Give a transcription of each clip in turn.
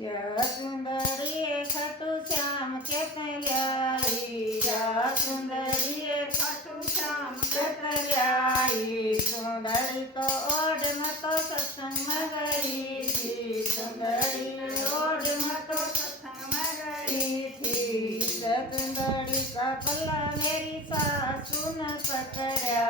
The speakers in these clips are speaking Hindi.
या सुंदरी खाटू श्याम के कल्याई, या सुंदरी खाटू श्याम के कल्याई। सुंदरी तो ओढ़ में तो सत्संग में गई थी, सुंदरी ओढ़ में तो सत्संग में गई थी। सुंदरी का पल्ला मेरी सासू ने पकड़ा,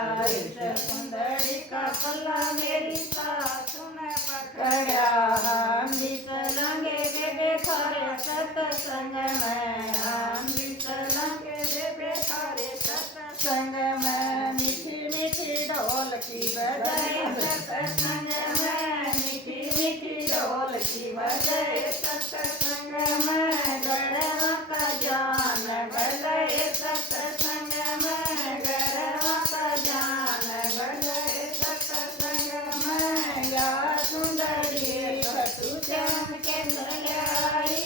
सुंदरी का पल्ला मेरी सासू ने पकड़ा। हम भी चलेंगे बेबे थारे सत्संग में, हम भी चलेंगे बेबे थारे सत्संग में। मीठी मीठी ढोल की बजाए सत्संग में, मीठी मीठी ढोल की बजाए सत्संग में। गढ़वा का जान बजाए सत्संग में, गढ़वा का जान बजाए सत्संग में। या सुंदरी खाटू श्याम के कल्याई,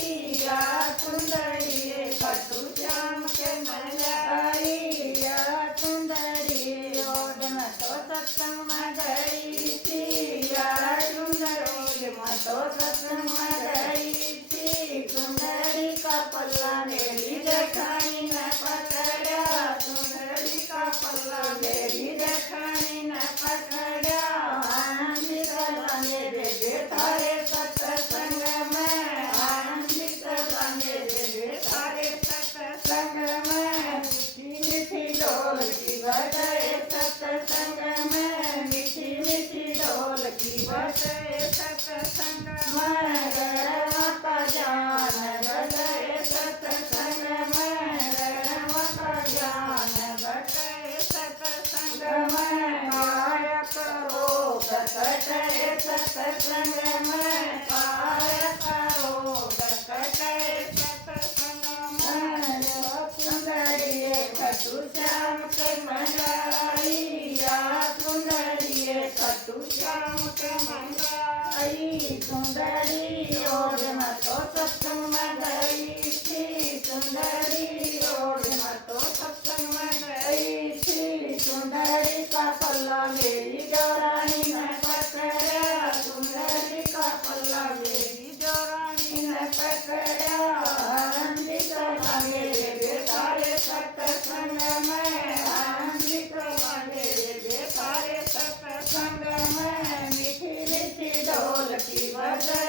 या सुंदरी खाटू श्याम के कल्याई। या सुंदरी ओढ़ में तो सत्संग में गई थी, या सुंदरी ओढ़ में तो सत्संग में गई थी। सुंदरी का पल्ला मेरी जेठानी ने पकड़ा, सुंदरी का पल्ला मेरी जेठानी ने पकड़ा। हम भी चलेंगे बेबे थारे सत्संग में, हम भी चलेंगे बेबे थारे सत्संग में। मीठी ढोल की बजाए सत्संग में, मीठी मीठी ढोल की बजाए सत्संग में। गढ़वा का जान बजाए सत्संग में, गढ़वा का जान बजाए सत्संग में। पाया करो कटे सत्संग में, पाया करो कटे सत्संग में। सुंदरी खाटू श्याम के मंगाई, या सुंदरी खाटू श्याम के मंगाई। सुंदरी ओढ़ में तो सत्संग में गई थी, सुंदरी ओढ़ में तो सत्संग में गई थी। सुंदरी का पल्ला मेरी जोरानी ने पकड़ा, सुंदरी का पल्ला मेरी जोरानी ने पकड़ा। हम भी चलेंगे बेबे थारे सत्संग में, हम भी चलेंगे बेबे थारे सत्संग में। मीठी मीठी ढोल की बजाए